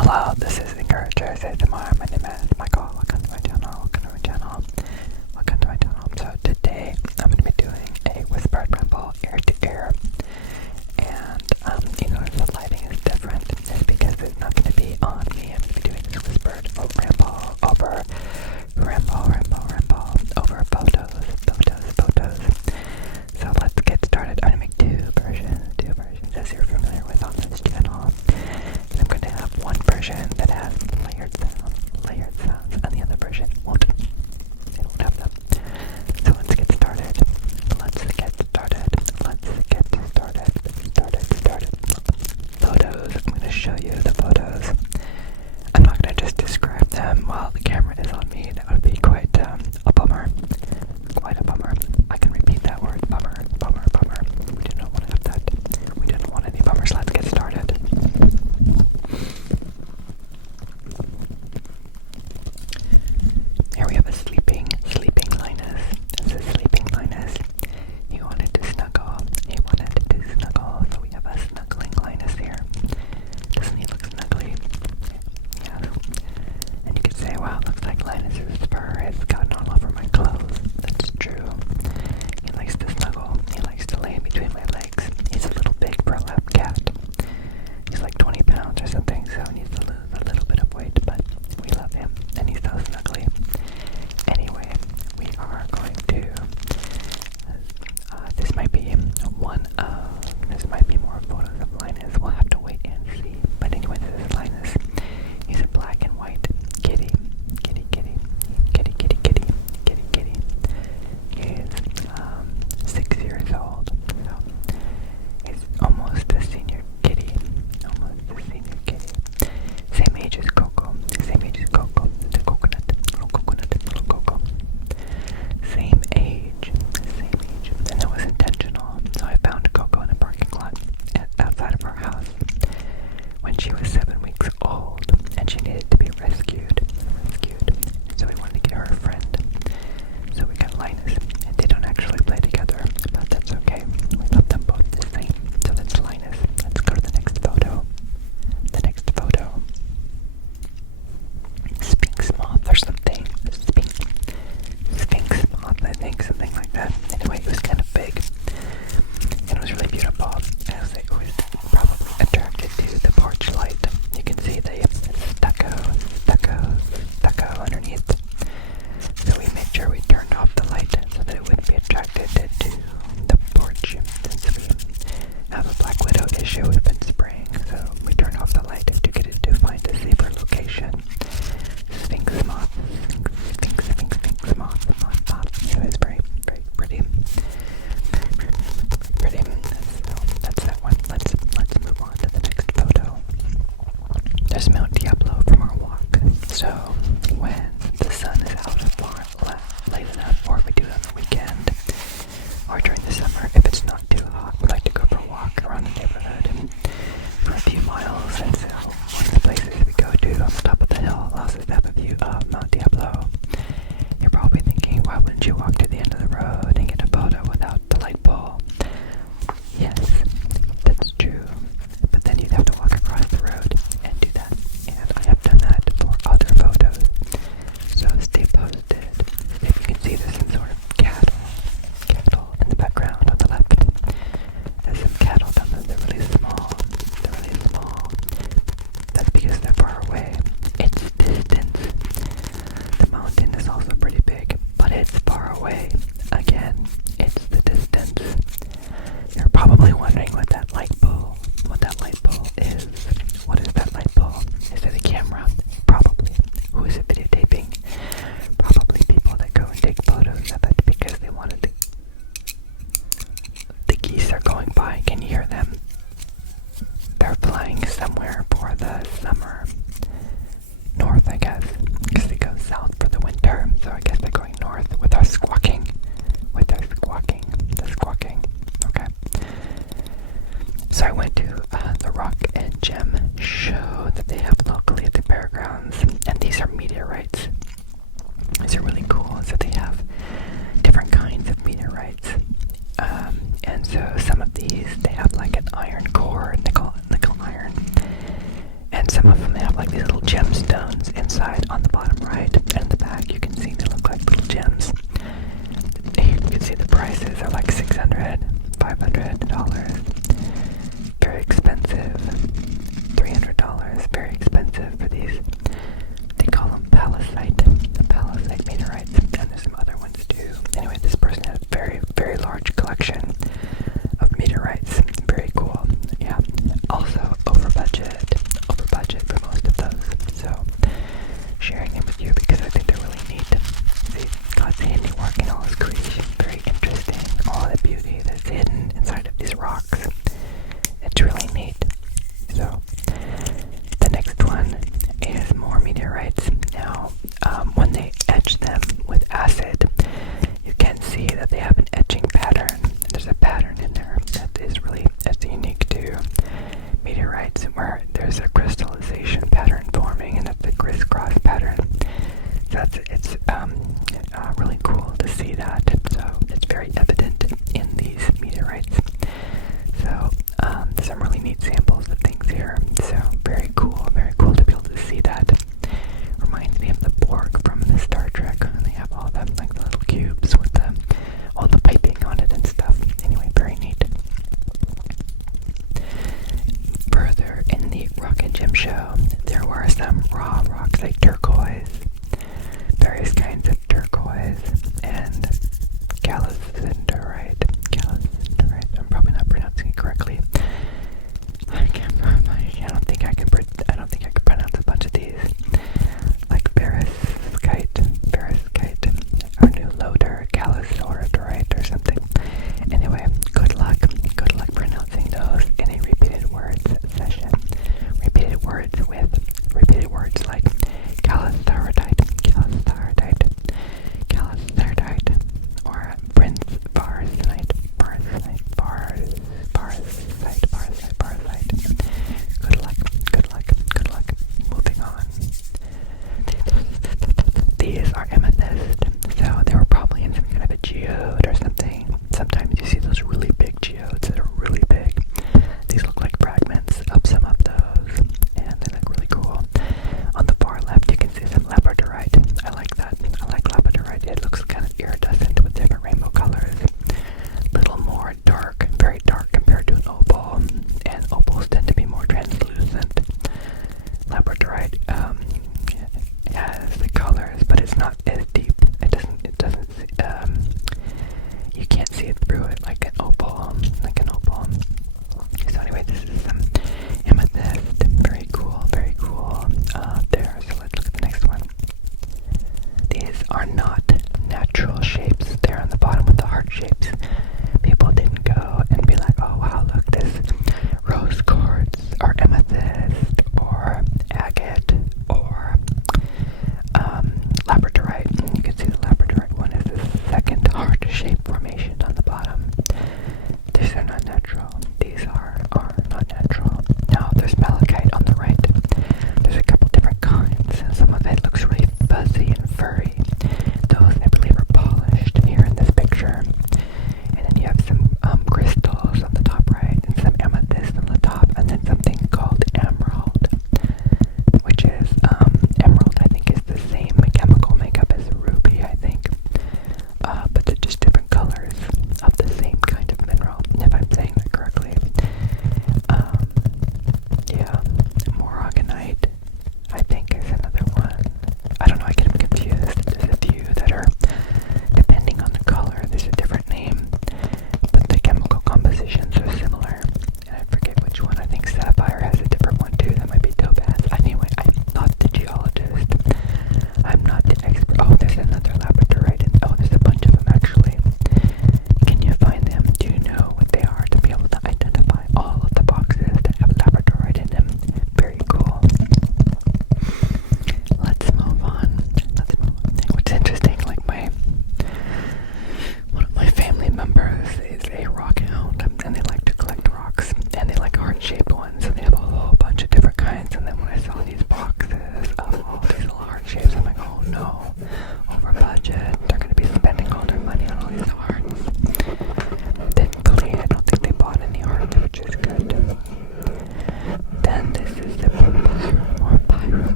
Hello, this is Encouragers ASMR. My name is Michael. Welcome to my channel. So today I'm going to be doing a whispered ramble ear to ear. And if the lighting is different, it's because it's not going to be on me. I'm going to be doing this whispered ramble over photos. So let's get started. I'm going to make two versions as you're familiar with on this channel. And I'm going to have one version that has layered sounds, and the other version won't. They don't have them. So let's get started. Photos. I'm going to show you the photos. I'm not going to just describe them while the camera is on me. That would be quite a bummer. Quite a bummer. I can repeat that word. Bummer. We did not want to have that. We didn't want any bummers. Let's get started. Here we have a sleeping Linus. This is sleeping Linus. He wanted to snuggle. So we have a snuggling Linus here. Doesn't he look snuggly? Yeah. And you could say, wow, looks like Linus's fur has gotten all over my clothes. That's true. He likes to snuggle. He likes to lay in between my legs. He's a little big burlap cat. He's like 20 pounds or something, so he needs to lose a little bit of weight, but we love him, and he's so snuggly. Anyway, we are going to, this might be more photos of Linus. We'll have to wait and see. But anyway, this is Linus. He's a black and white kitty. He is 6 years old, so he's almost a senior kitty. Same age as Coco. The coconut, little Coco. Same age. And that was intentional. So I found Coco in a parking lot outside of our house when she was 7 weeks old, and she needed to be rescued. So we wanted to get her a friend. So we got Linus, and they don't actually play together, but that's okay. We love them both the same. So that's Linus. Let's go to the next photo. Sphinx moth or something. Sphinx moth, I think, something like that. Anyway, it was kind of big, and it was really beautiful. As it was probably attracted to the porch light. You can see the stucco underneath. So we made sure we turned off the light so that it wouldn't be attracted to the porch. Since we have a Black Widow issue, we've been spraying, so we turned off the light to get it to find a safer location. Sphinx moth. It was very, very pretty. That's that one. Let's move on to the next photo. There's Mount Diablo from our walk. So when the sun is out late enough, or we do it on the weekend, or during the summer, if it's not too hot, we like to go for a walk around the neighborhood for a few miles. And so one of the places we go to on the top of the hill also have a view of Mount Diablo. You're probably thinking, why wouldn't you walk to the end of the road and get a photo without the light pole? Yes, that's true. But then you'd have to walk across the road and do that. And I have done that for other photos. So stay posted. If you can see, there's some sort of cattle in the background on the left. There's some cattle down there. They're really small. That's because they're far away. It's distance. The mountain is also pretty big, but it's far away. Again, it's the distance. You're probably wondering what that light pole is. What is that light pole? Is it a camera? Probably. Who is it videotaping? Probably people that go and take photos of it because they wanted to. The geese are going by. Can you hear them? They're flying somewhere for the summer. North, I guess, because they go south for the winter. So I guess they're going north with our squawking. The squawking. Okay. So I went to the rock and gem show that they have locally at the fairgrounds, and these are meteorites. These are really cool. So they have different kinds of meteorites. And so some of these, they have like an iron core, nickel iron. And some of them have like like these little gemstones inside on the bottom right, and in the back you can see they look like little gems. You can see the prices are like $600, $500, very expensive, $300, very expensive for these. They call them palisite meteorites, and there's some other ones too. Anyway, this person had a very, very large collection of meteorites. Very cool. Yeah. Also over budget for most of those. So sharing them with you because I think they're really neat. See God's handiwork and all his creation. Very interesting. All the beauty that's hidden inside of these rocks. It's really neat. So the next one is more meteorites. Now, when they etch them with acid, you can see that they have an etching pattern. There's a pattern in there that is really that's unique to meteorites, where there's a crystallization pattern forming, and that's a crisscross pattern. So it's really cool to see that. So it's very evident in these meteorites. So there's some really neat samples of things here. So very cool to be able to see that. Reminds me of the Borg from the Star Trek. They have all the like the little cubes with all the piping on it and stuff. Anyway, very neat. Further in the rock and gem show, there were some raw rocks like turquoise, various kinds of turquoise, and calciderite. I'm probably not pronouncing it correctly. I don't think I can pronounce a bunch of these. Like Beresskite, or new loader, calciderite or something. Anyway, good luck pronouncing those in a repeated words session. Repeated words like calciderite, or Prince Barsite. Good luck. Moving on. These are amethyst, so they were probably in some kind of a geode or something. Sometimes you see those really big geodes that are really big. These look like fragments of some of those, and they look really cool.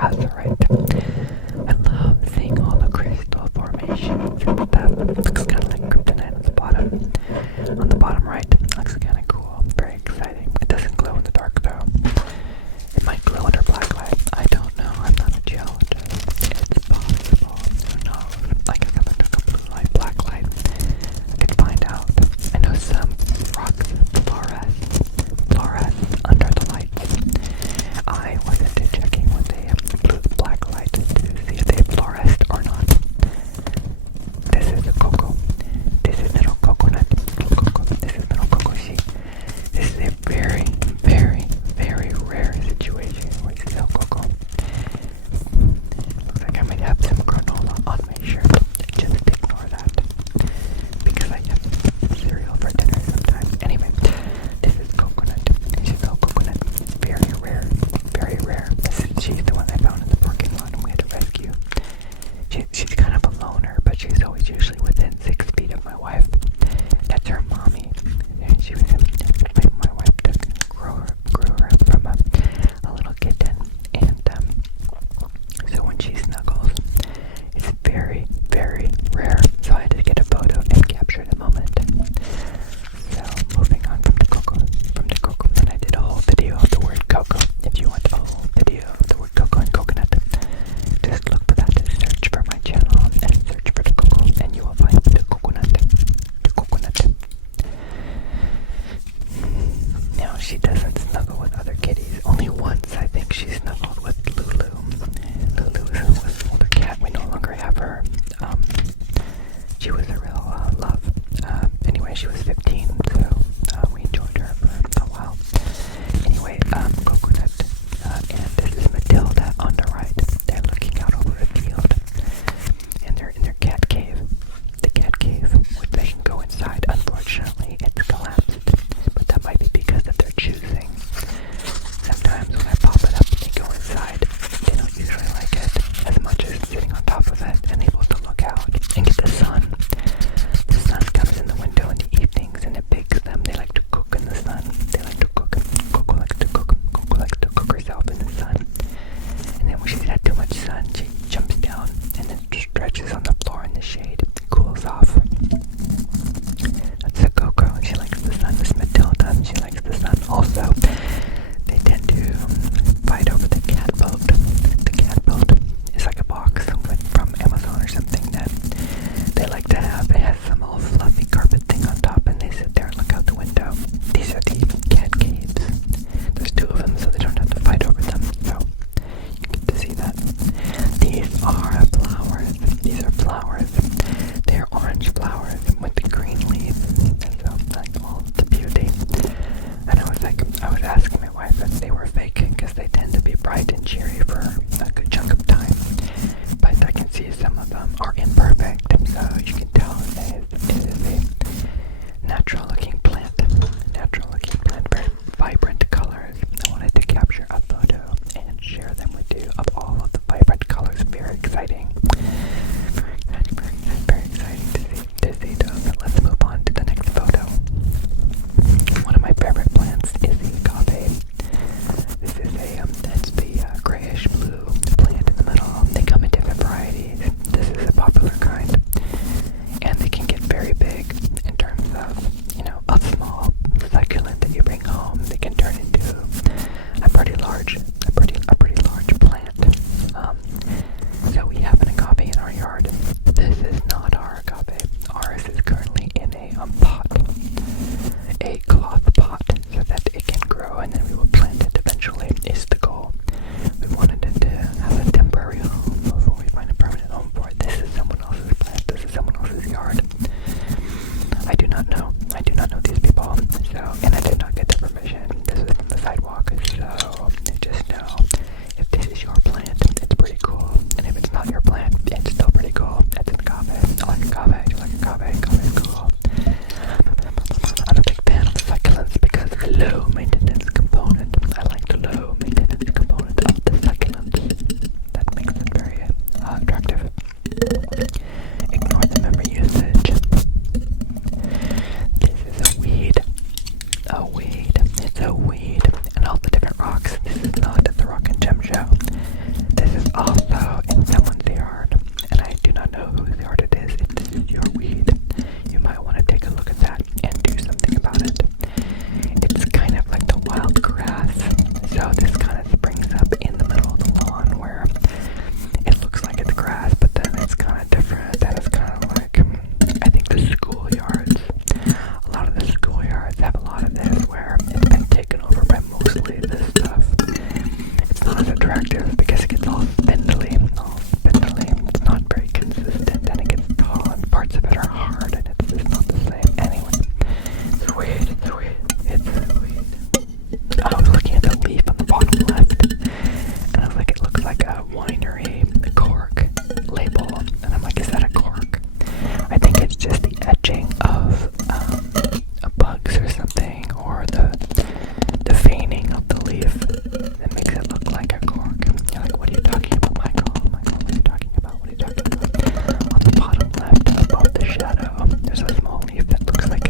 Assorted. I love seeing all the crystal formations that looks kind of like kryptonite on the bottom. On the bottom right, looks kind of cool. Very exciting. It doesn't glow in the dark though. It might glow under black light. I don't know. I'm not a geologist. It's possible. Who knows? Like if I looked at a blue light, black light, I could find out. I know some rocks fluoresce under the lights. I was into checking when they blew the black grass, but then it's kind of different. Then it's kind of like, I think the schoolyards, a lot of the schoolyards have a lot of this where it's been taken over by mostly this stuff. It's not as attractive because it gets all spindly. It's not very consistent, and it gets tall, and parts of it are hard, and it's just not the same. Anyway, it's weird. I was looking at the leaf on the bottom left, and I was like, it looks like a winery cork label, and I'm like, is that a cork? I think it's just the etching of bugs or something, or the veining of the leaf that makes it look like a cork. You're like, what are you talking about, Michael? What are you talking about? On the bottom left, above the shadow, there's a small leaf that looks like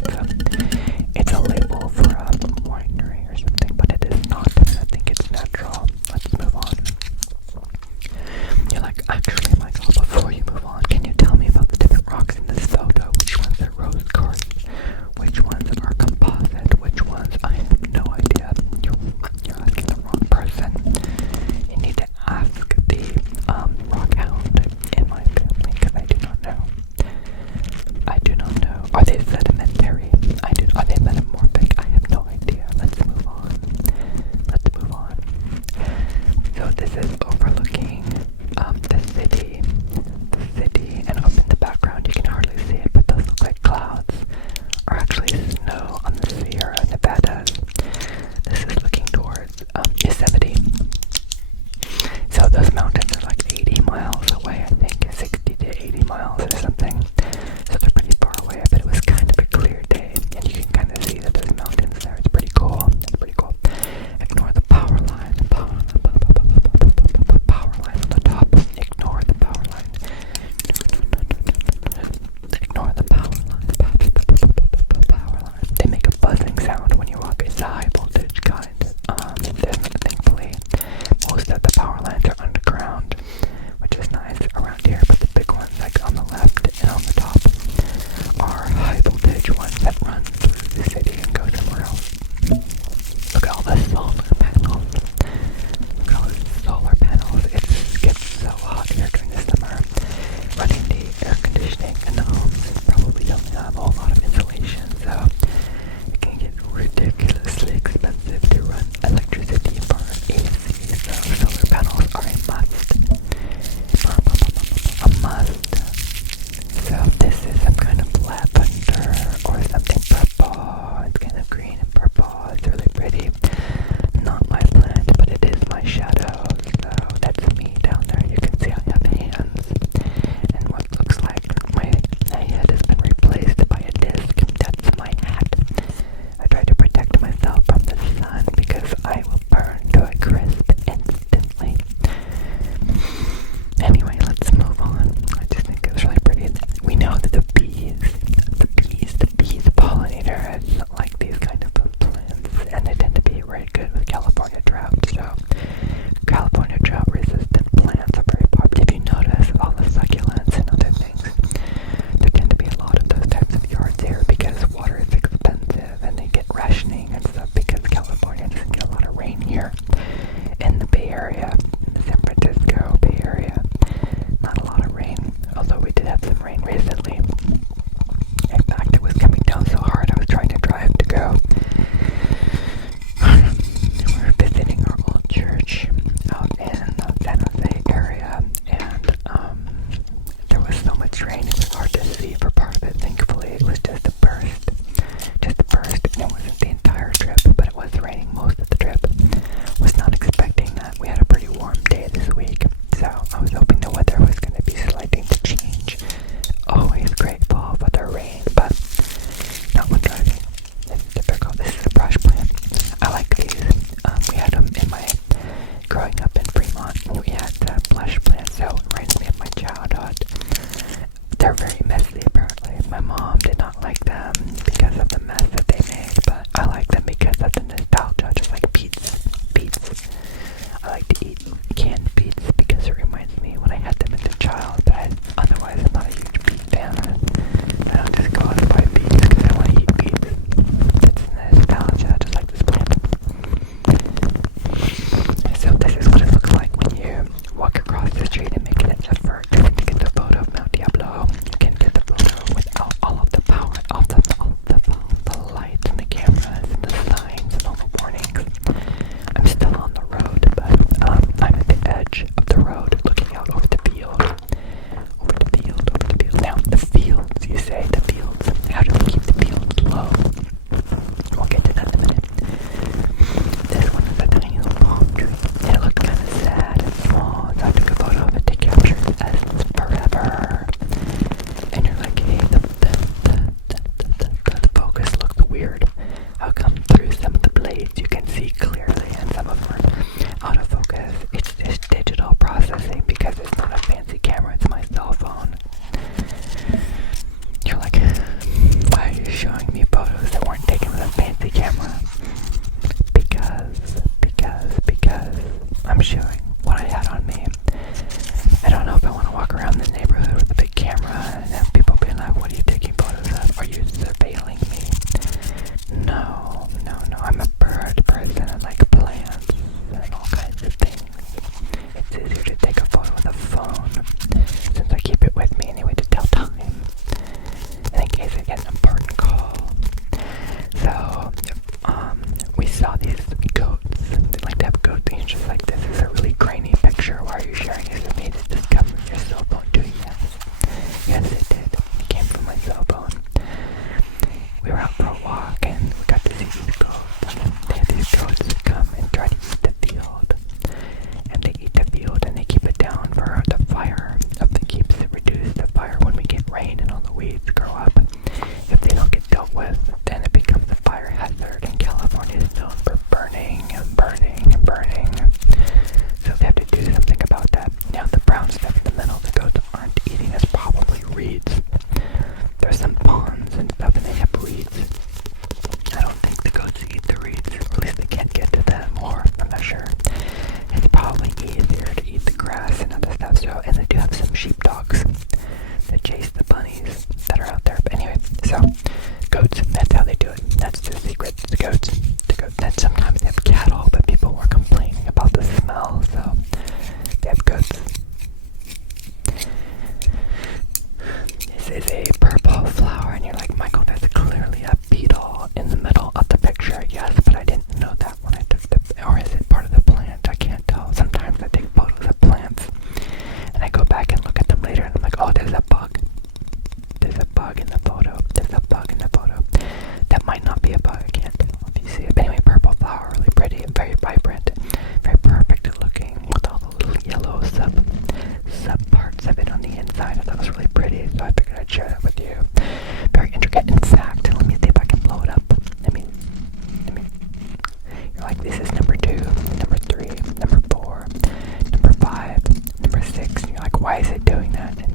it's a label for a winery or something, but it is not. I think it's natural. Let's move on. You're like, actually, Michael, before you move on, can you tell me about the different rocks in this photo? Which ones are rose quartz? Which ones are composite? Which ones? I have no idea. You're asking the wrong person. You need to ask the rock hound in my family, because I do not know. Are they sedimentary? Are they metamorphic? I have no idea. Let's move on. So this is overlooking the city, and up in the background you can hardly see it, but those look like clouds, or actually snow on the Sierra Nevadas. This is looking towards Yosemite. So those mountains are like 80 miles away, I think, 60 to 80 miles or something. So they're pretty far away, but it was kind of a clear day, and you can kind of see that there's mountains there. It's pretty cool. Ignore the power line. Power line on the top. Ignore the power line. They make a buzzing sound when you walk. It's a high voltage kind. Thankfully, most of the power lines are underground, which is nice around here, but the big ones, like on the left and on the top, are high voltage ones that run through the city and go somewhere else. Look at all the solar panels. It gets so hot here during the summer. Running the air conditioning in the homes probably don't have a whole lot of insulation, so it can get ridiculously expensive to run electricity for AC. So solar panels are a must. So this is some kind of lavender or something purple. It's kind of green and purple. It's really pretty. Not my plant, but it is my shadow. So that's me down there. You can see I have hands. And what looks like my head has been replaced by a disc. That's my hat. I try to protect myself from the sun because I will burn to a crisp instantly. Anyway, let's move on. I just think it's really pretty. We know that the bees pollinators like these kind of plants, and they tend to be very good with California drought. So California drought resistant plants are very popular. If you notice all the succulents and other things, there tend to be a lot of those types of yards here because water is expensive and they get rationing and stuff because California doesn't get a lot of rain here. In the Bay Area, in the San Francisco Bay Area, not a lot of rain, although we did have some rain recently. In fact, it was coming down so hard I was trying to drive to go. We were visiting our old church out in the San Jose area, and there was so much rain it was hard to see for part of it. Thankfully, it was just a burst, and it wasn't the entire trip, but it was raining most of the trip. Was not expecting that. We had a pretty warm day this week, so I was hoping the weather was going to be starting to change. Always grateful for the rain, but not when driving. It's difficult. This is a brush plant. I like these. We had them in my growing up in Fremont. We had blush plants, so it reminds me of my childhood. They're very messy, apparently. My mom did not like them because of the mess that they made, but I like them because of the nostalgia, just like beets. I like to eat canned beets because it reminds me when I had them as a child, but otherwise I'm not a huge beet fan. I don't just go out and buy beets because I want to eat beets. It's nostalgia, just like this plant. So this is what it looks like when you walk across the street and make it effort to this is a purple flower, and you're like, Michael, there's clearly a beetle in the middle of the picture. Yes, but I didn't know that when I took the, or is it part of the plant? I can't tell. Sometimes I take photos of plants, and I go back and look at them later, and I'm like, oh, there's a bug. There's a bug in the photo. There's a bug in the photo. That might not be a bug. I can't tell if you see it. But anyway, purple flower, really pretty and very vibrant, very perfect looking with all the little yellow sub parts of it on the inside. I thought it was really pretty, so I figured I'd share that with you. Very intricate. In fact, let me see if I can blow it up. Let me. You're like, this is number 2, number 3, number 4, number 5, number 6. And you're like, why is it doing that? And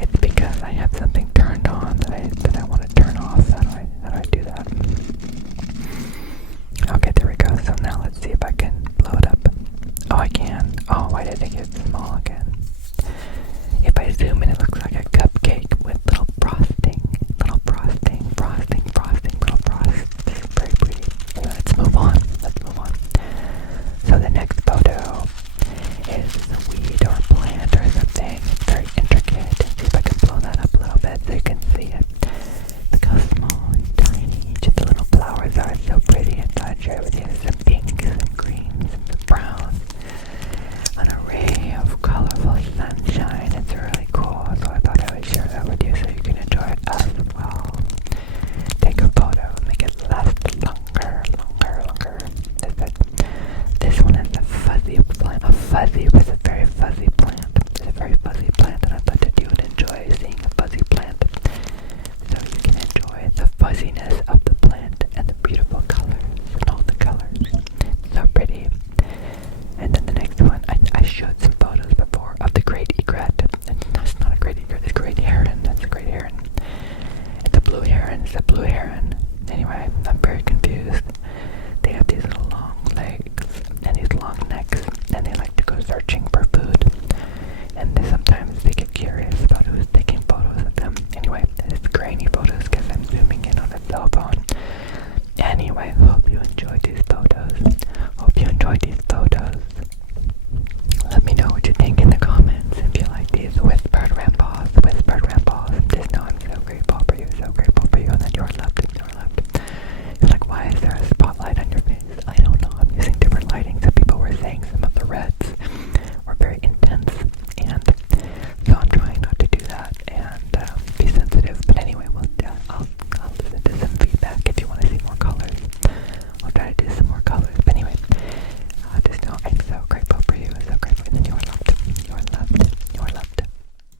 it's because I have something turned on that I want to turn off. How do I do that? Okay, there we go. So now let's see if I can blow it up. Oh, I can. Oh, why did I get small?